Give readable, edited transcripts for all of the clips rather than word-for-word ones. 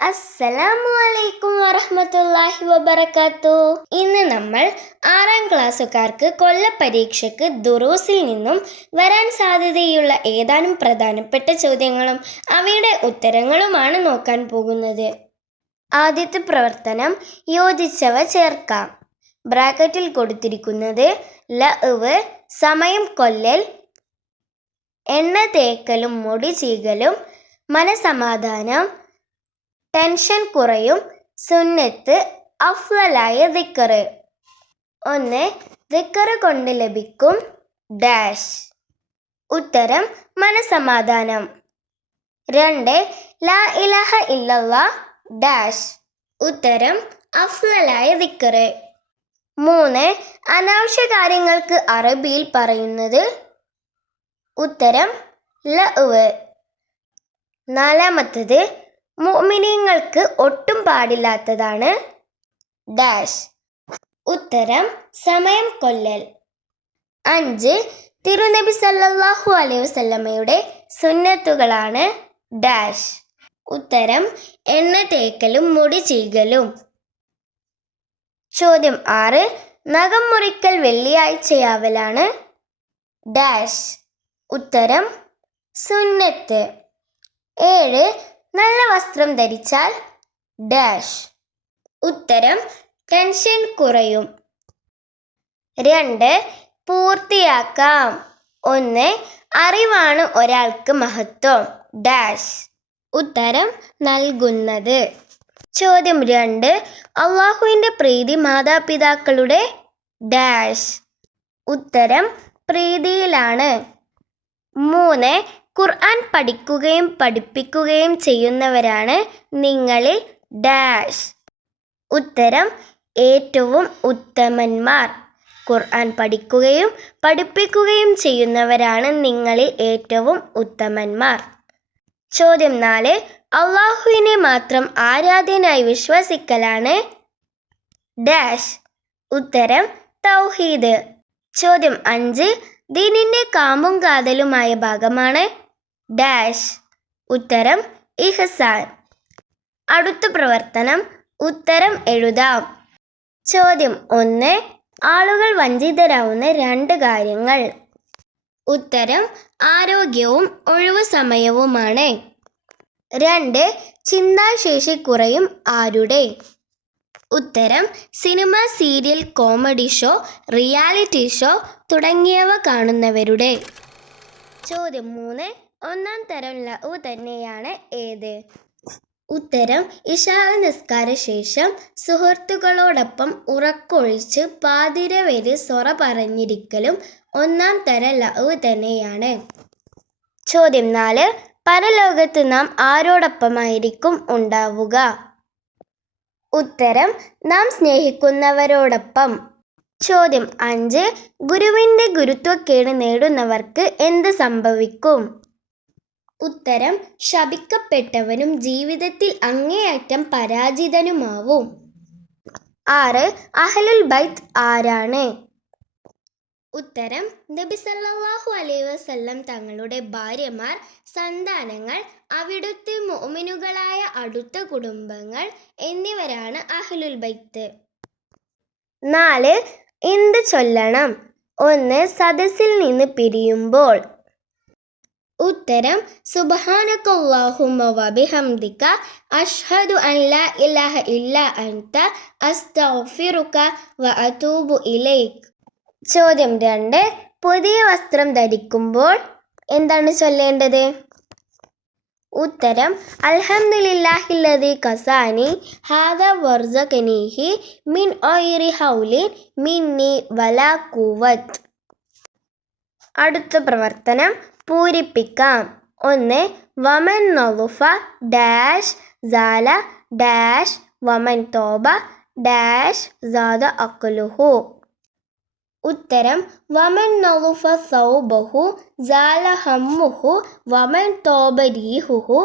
അസ്സലാമു അലൈക്കും വറഹ്മത്തുള്ളാഹി വബറകാതുഹു. ഇന്ന് നമ്മൾ 6ാം ക്ലാസ്സുകാർക്ക് കൊല്ലപ്പരീക്ഷയ്ക്ക് ദുറൂസിൽ നിന്നും വരാൻ സാധ്യതയുള്ള ഏതാനും പ്രധാനപ്പെട്ട ചോദ്യങ്ങളും അവയുടെ ഉത്തരങ്ങളുമാണ് നോക്കാൻ പോകുന്നത്. ആദ്യത്തെ പ്രവർത്തനം യോജിച്ചവ ചേർക്കാം. ബ്രാക്കറ്റിൽ കൊടുത്തിരിക്കുന്നത് ലഅ്വ് സമയം കൊല്ലൽ, എണ്ണ തേക്കലും മുടി ചീകലും, മനസമാധാനം, ടെൻഷൻ കുറയും, സുന്നത്ത്, അഫ്ളലായ ദിക്റ്. 1. ദിക്റ് കൊണ്ട് ലഭിക്കും ഡാഷ്. ഉത്തരം മനസമാധാനം. 2. ലാ ഇലാഹ ഇല്ലല്ലാഹ് ഡാഷ്. ഉത്തരം അഫ്ളലായ ദിക്റ്. 3. അനാവശ്യ കാര്യങ്ങൾക്ക് അറബിയിൽ പറയുന്നത്. ഉത്തരം ലഅ്വ്. 4. മുഅ്മിനീങ്ങൾക്ക് ഒട്ടും പാടില്ലാത്തതാണ് ഡാഷ്. ഉത്തരം സമയം കൊല്ലൽ. 5. തിരുനബി സല്ലല്ലാഹു അലൈഹി വസല്ലമയുടെ സുന്നത്തുകളാണ് ഡാഷ്. ഉത്തരം എണ്ണ തേക്കലും മുടി ചീകലും. ചോദ്യം 6. നഖം മുറിക്കൽ വെള്ളിയാഴ്ചയാവലാണ് ഡാഷ്. ഉത്തരം സുന്നത്ത്. 7. നല്ല വസ്ത്രം ധരിച്ചാൽ ഡാഷ്. ഉത്തരം ടെൻഷൻ കുറയും. 2. പൂർത്തിയാക്കാം. 1. അറിവാണ് ഒരാൾക്ക് മഹത്വം ഡാഷ്. ഉത്തരം നൽകുന്നത്. ചോദ്യം 2. അള്ളാഹുവിൻ്റെ പ്രീതി മാതാപിതാക്കളുടെ ഡാഷ്. ഉത്തരം പ്രീതിയിലാണ്. 3. ഖുർആൻ പഠിക്കുകയും പഠിപ്പിക്കുകയും ചെയ്യുന്നവരാണ് നിങ്ങളിൽ ഡാഷ്. ഉത്തരം ഏറ്റവും ഉത്തമന്മാർ. ഖുർആൻ പഠിക്കുകയും പഠിപ്പിക്കുകയും ചെയ്യുന്നവരാണ് നിങ്ങളിൽ ഏറ്റവും ഉത്തമന്മാർ. ചോദ്യം 4. അള്ളാഹുവിനെ മാത്രം ആരാധ്യനായി വിശ്വസിക്കലാണ് ഡാഷ്. ഉത്തരം തൗഹീദ്. ചോദ്യം 5. ദീനിൻ്റെ കാമ്പും കാതലുമായ ഭാഗമാണ് ഡാഷ്. ഉത്തരം ഇഹ്സാൻ. അടുത്ത പ്രവർത്തനം ഉത്തരം എഴുതാം. ചോദ്യം 1. ആളുകൾ വഞ്ചിതരാവുന്ന 2 കാര്യങ്ങൾ. ഉത്തരം ആരോഗ്യവും ഒഴിവു സമയവുമാണ്. 2. ചിന്താശേഷി കുറയും ആരുടെ. ഉത്തരം cinema, serial, comedy show, reality show തുടങ്ങിയവ കാണുന്നവരുടെ. ചോദ്യം 3. ഒന്നാം തരം ലഅ്വ് തന്നെയാണ് ഏത്. ഉത്തരം ഇശാ നിസ്കാര ശേഷം സുഹൃത്തുക്കളോടൊപ്പം ഉറക്കൊഴിച്ച് പാതിര വരെ സൊറ പറഞ്ഞിരിക്കലും ഒന്നാം തരം ലഅ്വ് തന്നെയാണ്. ചോദ്യം 4. പരലോകത്ത് നാം ആരോടൊപ്പമായിരിക്കും ഉണ്ടാവുക. ഉത്തരം നാം സ്നേഹിക്കുന്നവരോടൊപ്പം. ചോദ്യം 5. ഗുരുവിൻ്റെ ഗുരുത്വക്കേട് നേടുന്നവർക്ക് എന്ത് സംഭവിക്കും. ഉത്തരം ശപിക്കപ്പെട്ടവനും ജീവിതത്തിൽ അങ്ങേയറ്റം പരാജിതനുമാവും. 6. അഹ്ലുൽ ബൈത്ത് ആരാണ്. ഉത്തരം നബി സല്ലല്ലാഹു അലൈഹി വസല്ലം തങ്ങളുടെ ഭാര്യമാർ, സന്താനങ്ങൾ, അവിടുത്തെ മുഅ്മിനുകളായ അടുത്ത കുടുംബങ്ങൾ എന്നിവരാണ് അഹ്ലുൽ ബൈത്ത്. 4. എന്ത് ചൊല്ലണം. 1. സദസ്സിൽ നിന്ന് പിരിയുമ്പോൾ. ഉത്തരം സുബ്ഹാനക്കല്ലാഹുമ്മ വബിഹംദിക അഷ്ഹദു അൻ ലാ ഇലാഹ ഇല്ലാ അൻത അസ്തഗ്ഫിറുക വഅതൂബു ഇലൈക്. ചോദ്യം 2. പുതിയ വസ്ത്രം ധരിക്കുമ്പോൾ എന്താണ് ചൊല്ലേണ്ടത്. ഉത്തരം അൽഹംദുലില്ലാഹില്ലദീ കസാനി ഹാദാ വർസഖനീഹി മിൻ ഗൈരി ഹൗലിൻ മിന്നി വലാ ഖുവത്ത്. അടുത്ത പ്രവർത്തനം പൂരിപ്പിക്കാം. 1. വമൻ നളുഫ ഡാഷ് സാല ഡാഷ് വമൻ തോബ ഡാഷ് സാദ അഖ്ലുഹു. ഉത്തരം വമൻ നളുഫ സൗബഹു സാല ഹമ്മുഹു വമൻ തോബ രീഹുഹു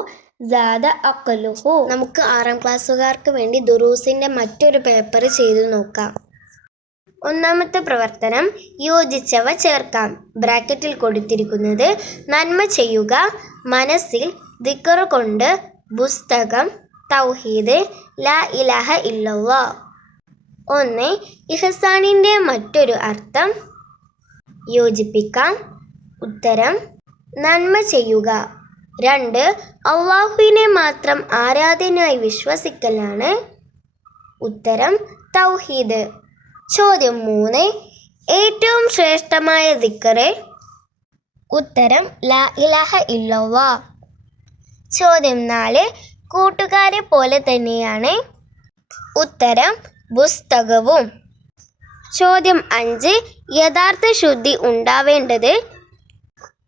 സാദ അഖ്ലുഹു. നമുക്ക് 6ാം ക്ലാസ്സുകാർക്ക് വേണ്ടി ദുറൂസിൻ്റെ മറ്റൊരു പേപ്പർ ചെയ്തു നോക്കാം. ഒന്നാമത്തെ പ്രവർത്തനം യോജിച്ചവ ചേർക്കാം. ബ്രാക്കറ്റിൽ കൊടുത്തിരിക്കുന്നത് നന്മ ചെയ്യുക, മനസ്സിൽ ദിക്ർ കൊണ്ട് പുസ്തകം, തൗഹീദ്, ലാ ഇലാഹ ഇല്ലല്ലാഹ്. 1. ഇഹ്സാനിൻ്റെ മറ്റൊരു അർത്ഥം യോജിപ്പിക്കാം. ഉത്തരം നന്മ ചെയ്യുക. 2. അല്ലാഹുവിനെ മാത്രം ആരാധ്യനായി വിശ്വസിക്കലാണ്. ഉത്തരം തൗഹീദ്. ചോദ്യം 3. ഏറ്റവും ശ്രേഷ്ഠമായ ദിക്റ്. ഉത്തരം ലാ ഇലാഹ ഇല്ലല്ലാഹ്. ചോദ്യം 4. കൂട്ടുകാരെ പോലെ തന്നെയാണ്. ഉത്തരം പുസ്തകവും. ചോദ്യം 5. യഥാർത്ഥ ശുദ്ധി ഉണ്ടാവേണ്ടത്.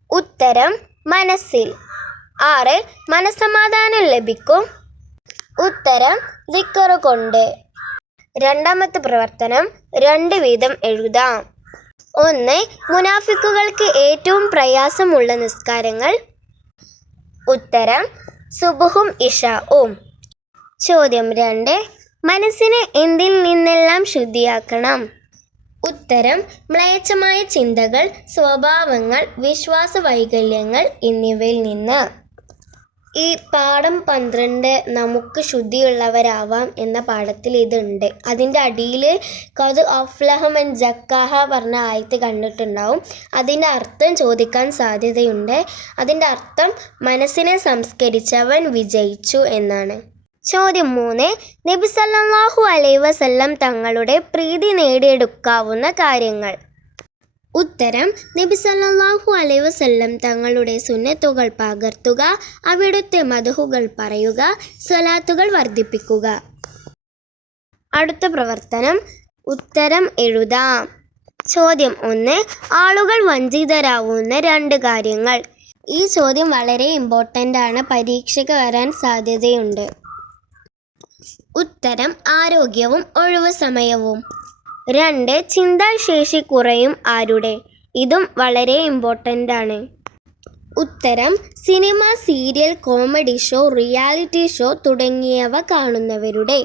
ഉത്തരം മനസ്സിൽ. 6. മനസ്സമാധാനം ലഭിക്കും. ഉത്തരം ദിക്റ് കൊണ്ട്. രണ്ടാമത്തെ പ്രവർത്തനം 2 വീതം എഴുതാം. 1. മുനാഫിക്കുകൾക്ക് ഏറ്റവും പ്രയാസമുള്ള നിസ്കാരങ്ങൾ. ഉത്തരം സുബ്ഹും ഇശാഉം. ചോദ്യം 2. മനസ്സിനെ എന്തിൽ നിന്നെല്ലാം ശുദ്ധിയാക്കണം. ഉത്തരം മ്ലേച്ഛമായ ചിന്തകൾ, സ്വഭാവങ്ങൾ, വിശ്വാസ വൈകല്യങ്ങൾ എന്നിവയിൽ നിന്ന്. ഈ പാഠം 12 നമുക്ക് ശുദ്ധിയുള്ളവരാവാം എന്ന പാഠത്തിൽ ഇതുണ്ട്. അതിൻ്റെ അടിയിൽ ഖദ് അഫ്ലഹ മൻ സക്കാഹ പറഞ്ഞ ആയത്ത് കണ്ടിട്ടുണ്ടാവും. അതിൻ്റെ അർത്ഥം ചോദിക്കാൻ സാധ്യതയുണ്ട്. അതിൻ്റെ അർത്ഥം മനസ്സിനെ സംസ്കരിച്ചവൻ വിജയിച്ചു എന്നാണ്. ചോദ്യം 3. നബി സല്ലല്ലാഹു അലൈഹി വസല്ലം തങ്ങളുടെ പ്രീതി നേടിയെടുക്കാവുന്ന കാര്യങ്ങൾ. ഉത്തരം നബി സല്ലല്ലാഹു അലൈഹി വസല്ലം തങ്ങളുടെ സുന്നത്തുകൾ പകർത്തുക, അവിടുത്തെ മദ്ഹുകൾ പറയുക, സ്വലാത്തുകൾ വർദ്ധിപ്പിക്കുക. അടുത്ത പ്രവർത്തനം ഉത്തരം എഴുതാം. ചോദ്യം 1. ആളുകൾ വഞ്ചിതരാവുന്ന 2 കാര്യങ്ങൾ. ഈ ചോദ്യം വളരെ ഇമ്പോർട്ടൻ്റ് ആണ്. പരീക്ഷയ്ക്ക് വരാൻ സാധ്യതയുണ്ട്. ഉത്തരം ആരോഗ്യവും ഒഴിവു സമയവും. 2. ചിന്താശേഷി കുറയും ആരുടെ. ഇതും വളരെ ഇമ്പോർട്ടൻ്റ് ആണ്. ഉത്തരം cinema, serial, comedy show, reality show തുടങ്ങിയവ കാണുന്നവരുടെ.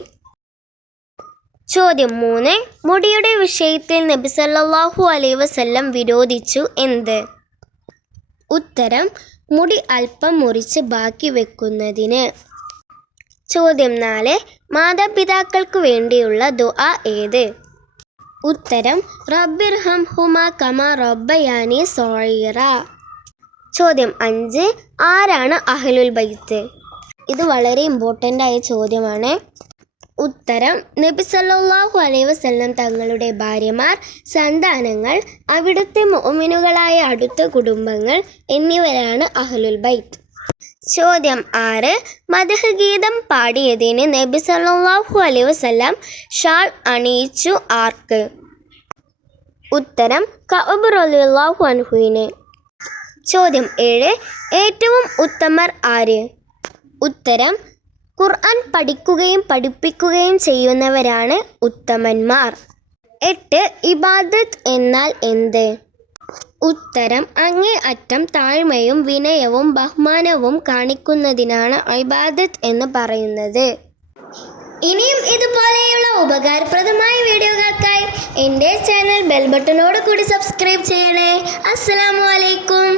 ചോദ്യം 3. മുടിയുടെ വിഷയത്തിൽ നബി സല്ലല്ലാഹു അലൈഹി വസല്ലം വിരോധിച്ചു എന്ത്. ഉത്തരം മുടി അല്പം മുറിച്ച് ബാക്കി വെക്കുന്നതിന്. ചോദ്യം 4. മാതാപിതാക്കൾക്ക് വേണ്ടിയുള്ള ദുആ ഏത്. ഉത്തരം റബ്ബിർഹംഹുമാ കമാ റബ്ബയാനി സഗീറ. ചോദ്യം 5. ആരാണ് അഹ്ലുൽ ബൈത്ത്. ഇത് വളരെ ഇമ്പോർട്ടൻ്റ് ആയ ചോദ്യമാണ്. ഉത്തരം നബി സല്ലല്ലാഹു അലൈഹി വസല്ലം തങ്ങളുടെ ഭാര്യമാർ, സന്താനങ്ങൾ, അവിടുത്തെ മുഅ്മിനുകളായ അടുത്ത കുടുംബങ്ങൾ എന്നിവരാണ് അഹ്ലുൽ ബൈത്ത്. ചോദ്യം 6. മദ്ഹ് ഗീതം പാടിയതിന് നബി സല്ലല്ലാഹു അലൈഹി വസല്ലം ഷാൾ അണിയിച്ചു ആർക്ക്. ഉത്തരം കഅബ് റളിയല്ലാഹു അൻഹുവിന്. ചോദ്യം 7. ഏറ്റവും ഉത്തമർ ആര്. ഉത്തരം ഖുർആൻ പഠിക്കുകയും പഠിപ്പിക്കുകയും ചെയ്യുന്നവരാണ് ഉത്തമന്മാർ. 8. ഇബാദത്ത് എന്നാൽ എന്ത്. ഉത്തരം അങ്ങേ അറ്റം താഴ്മയും വിനയവും ബഹുമാനവും കാണിക്കുന്നതിനാണ് ഇബാദത്ത് എന്ന് പറയുന്നത്. ഇനിയും ഇതുപോലെയുള്ള ഉപകാരപ്രദമായ വീഡിയോകൾക്കായി എൻ്റെ ചാനൽ ബെൽ ബട്ടണോട് കൂടി സബ്സ്ക്രൈബ് ചെയ്യണേ. അസ്സലാമു അലൈക്കും.